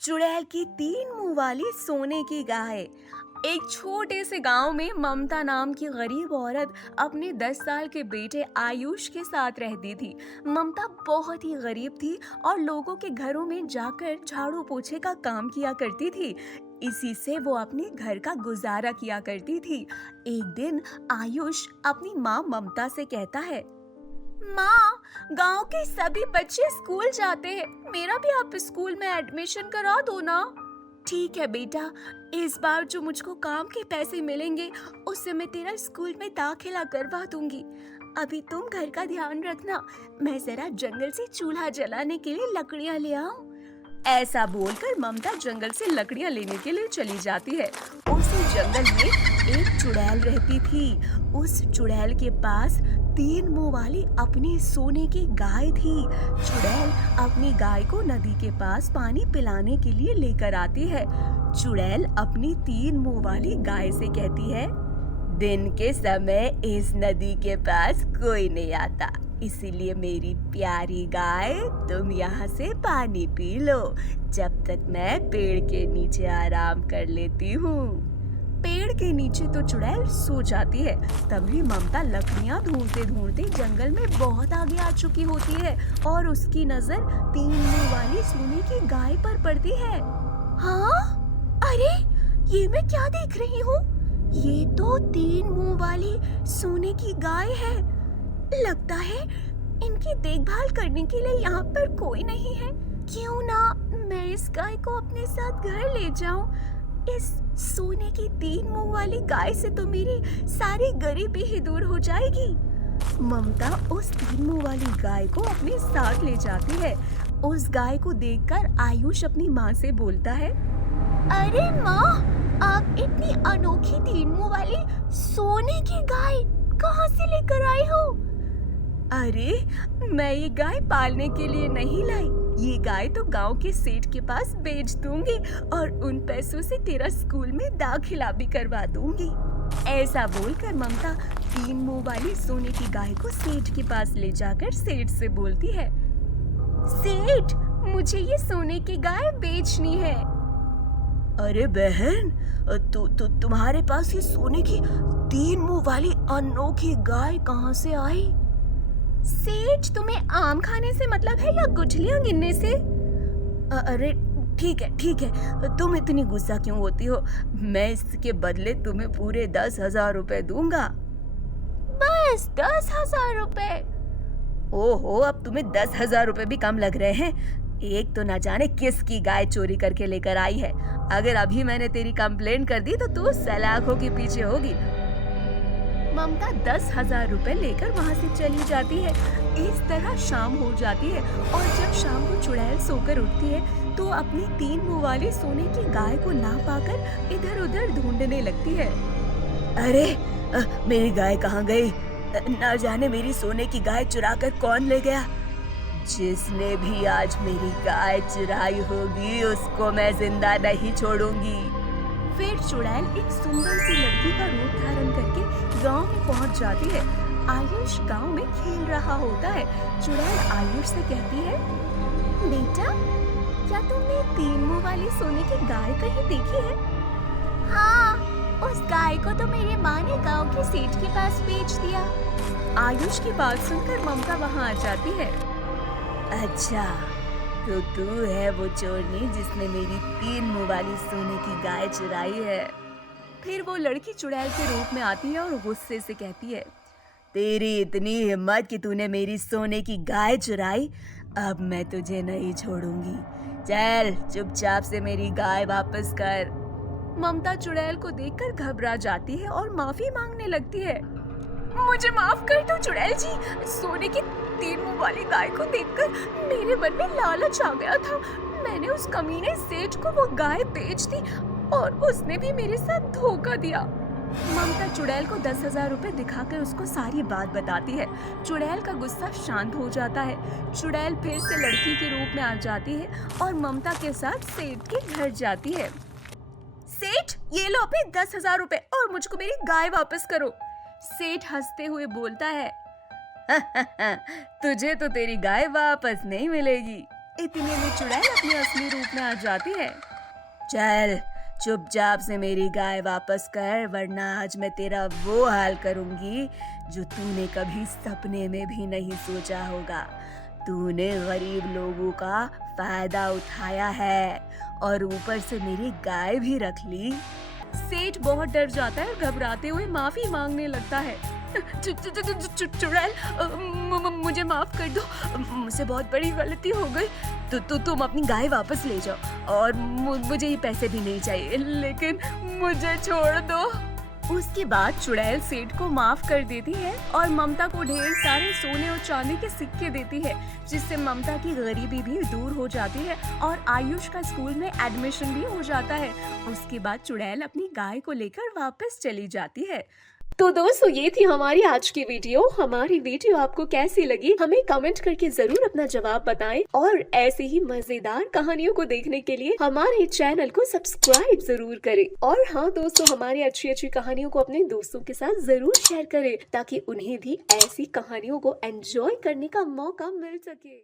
चुड़ैल की 3 मुंह वाली सोने की गाय। एक छोटे से गांव में ममता नाम की गरीब औरत अपने 10 साल के बेटे आयुष के साथ रहती थी। ममता बहुत ही गरीब थी और लोगों के घरों में जाकर झाड़ू पोछे का काम किया करती थी। इसी से वो अपने घर का गुजारा किया करती थी। एक दिन आयुष अपनी माँ ममता से कहता है, माँ, गांव के सभी बच्चे स्कूल जाते हैं, मेरा भी आप स्कूल में एडमिशन करा दो ना। ठीक है बेटा, इस बार जो मुझको काम के पैसे मिलेंगे उससे मैं तेरा स्कूल में दाखिला करवा दूंगी। अभी तुम घर का ध्यान रखना, मैं जरा जंगल से चूल्हा जलाने के लिए लकड़ियाँ ले आऊं। ऐसा बोलकर ममता जंगल से लकड़ियाँ लेने के लिए चली जाती है। उसी जंगल में एक चुड़ैल रहती थी। उस चुड़ैल के पास 3 मुंह वाली अपनी सोने की गाय थी। चुड़ैल अपनी गाय को नदी के पास पानी पिलाने के लिए लेकर आती है। चुड़ैल अपनी 3 मुंह वाली गाय से कहती है, दिन के समय इस नदी के पास कोई नहीं आता, इसीलिए मेरी प्यारी गाय तुम यहाँ से पानी पी लो, जब तक मैं पेड़ के नीचे आराम कर लेती हूँ। पेड़ के नीचे तो चुड़ैल सो जाती है। तभी ममता लकड़ियाँ ढूंढते ढूंढते जंगल में बहुत आगे आ चुकी होती है और उसकी नजर 3 मुंह वाली सोने की गाय पर पड़ती है। हाँ, अरे ये मैं क्या देख रही हूँ? ये तो 3 मुंह वाली सोने की गाय है। लगता है इनकी देखभाल करने के लिए यहाँ पर कोई नहीं है। क्यों ना मैं इस गाय को अपने साथ घर ले जाऊं। इस सोने की 3 मुंह वाली गाय से तो मेरी सारी गरीबी ही दूर हो जाएगी। ममता उस 3 मुंह वाली गाय को अपने साथ ले जाती है। उस गाय को देखकर आयुष अपनी माँ से बोलता है, अरे माँ, आप इतनी अनोखी 3 मुंह वाली सोने की गाय कहाँ से लेकर आए हो? अरे मैं ये गाय पालने के लिए नहीं लाई, ये गाय तो गांव के सेठ के पास बेच दूंगी और उन पैसों से तेरा स्कूल में दाखिला भी करवा दूंगी। ऐसा बोलकर ममता 3 मुंह वाली सोने की गाय को सेठ के पास ले जाकर सेठ से बोलती है, सेठ, मुझे ये सोने की गाय बेचनी है। अरे बहन, तुम्हारे पास ये सोने की 3 मुंह वाली अनोखी गाय कहाँ से आई? सेठ, तुम्हें आम खाने से मतलब है या गुठलियाँ गिनने से? अरे ठीक है, तुम इतनी गुस्सा क्यों होती हो? मैं इसके बदले तुम्हें पूरे 10,000 रुपए दूंगा। बस 10,000 रुपए? ओहो, अब तुम्हें 10,000 रुपए भी कम लग रहे हैं। एक तो ना जाने किसकी गाय चोरी करके लेकर आई है। अगर अभी मैंने तेरी कंप्लेंट कर दी तो तू सलाखों के पीछे होगी। ममता 10,000 रुपए लेकर वहाँ से चली जाती है। इस तरह शाम हो जाती है और जब शाम को चुड़ैल सोकर उठती है तो अपनी 3 मुंह वाली सोने की गाय को ना पाकर इधर उधर ढूंढने लगती है। अरे मेरी गाय कहाँ गई? न जाने मेरी सोने की गाय चुराकर कौन ले गया? जिसने भी आज मेरी गाय चुराई होगी उसको मैं जिंदा नहीं छोड़ूंगी। फिर चुड़ैल एक सुंदर सी लड़की का रूप धारण करके गांव में पहुंच जाती है। आयुष गांव में खेल रहा होता है। चुड़ैल आयुष से कहती है, बेटा, क्या तुमने 3 मुंह वाली सोने की गाय कहीं देखी है? हाँ, उस गाय को तो मेरी माँ ने गांव के सेठ के पास बेच दिया। आयुष की बात सुनकर ममता वहाँ आ जाती है। अच्छा, तो तू है वो चोरनी जिसने मेरी 3 मुंह वाली सोने की गाय चुराई है। फिर वो लड़की चुड़ैल के रूप में आती है और गुस्से से कहती है, तेरी इतनी हिम्मत कि तूने मेरी सोने की गाय चुराई, अब मैं तुझे नहीं छोड़ूंगी। चल चुपचाप से मेरी गाय वापस कर। ममता चुड़ैल को देखकर घबरा जाती है और माफी मांगने लगती है। मुझे माफ कर दो चुड़ैल जी, सोने की 3 मुंह वाली गाय को देखकर मेरे मन में लालच आ गया था। मैंने उस कमीने सेठ को वो गाय बेच दी और उसने भी मेरे साथ धोखा दिया। ममता चुड़ैल को 10,000 रुपए दिखाकर उसको सारी बात बताती है। चुड़ैल का गुस्सा शांत हो जाता है। चुड़ैल फिर से लड़की के रूप में आ जाती है और ममता के साथ सेठ के घर जाती है। सेठ, ये लो अपने 10,000 रुपए और मुझको मेरी गाय वापस करो। सेठ हंसते हुए बोलता है, तुझे तो तेरी गाय वापस नहीं मिलेगी। इतने में चुड़ैल अपने असली रूप में आ जाती है। चल चुपचाप से मेरी गाय वापस कर, वरना आज मैं तेरा वो हाल करूंगी जो तूने कभी सपने में भी नहीं सोचा होगा। तूने गरीब लोगों का फायदा उठाया है और ऊपर से मेरी गाय भी रख ली। सेठ बहुत डर जाता है और घबराते हुए माफी मांगने लगता है। चुड़ैल, मुझे माफ कर दो, मुझसे बहुत बड़ी गलती हो गई। तुम अपनी गाय वापस ले जाओ और मुझे ये पैसे भी नहीं चाहिए, लेकिन मुझे छोड़ दो। उसके बाद चुड़ैल सेठ को माफ कर देती है और ममता को ढेर सारे सोने और चांदी के सिक्के देती है, जिससे ममता की गरीबी भी दूर हो जाती है और आयुष का स्कूल में एडमिशन भी हो जाता है। उसके बाद चुड़ैल अपनी गाय को लेकर वापस चली जाती है। तो दोस्तों, ये थी हमारी आज की वीडियो। हमारी वीडियो आपको कैसी लगी हमें कमेंट करके जरूर अपना जवाब बताएं और ऐसे ही मजेदार कहानियों को देखने के लिए हमारे चैनल को सब्सक्राइब जरूर करें। और हाँ दोस्तों, हमारी अच्छी अच्छी कहानियों को अपने दोस्तों के साथ जरूर शेयर करें ताकि उन्हें भी ऐसी कहानियों को एंजॉय करने का मौका मिल सके।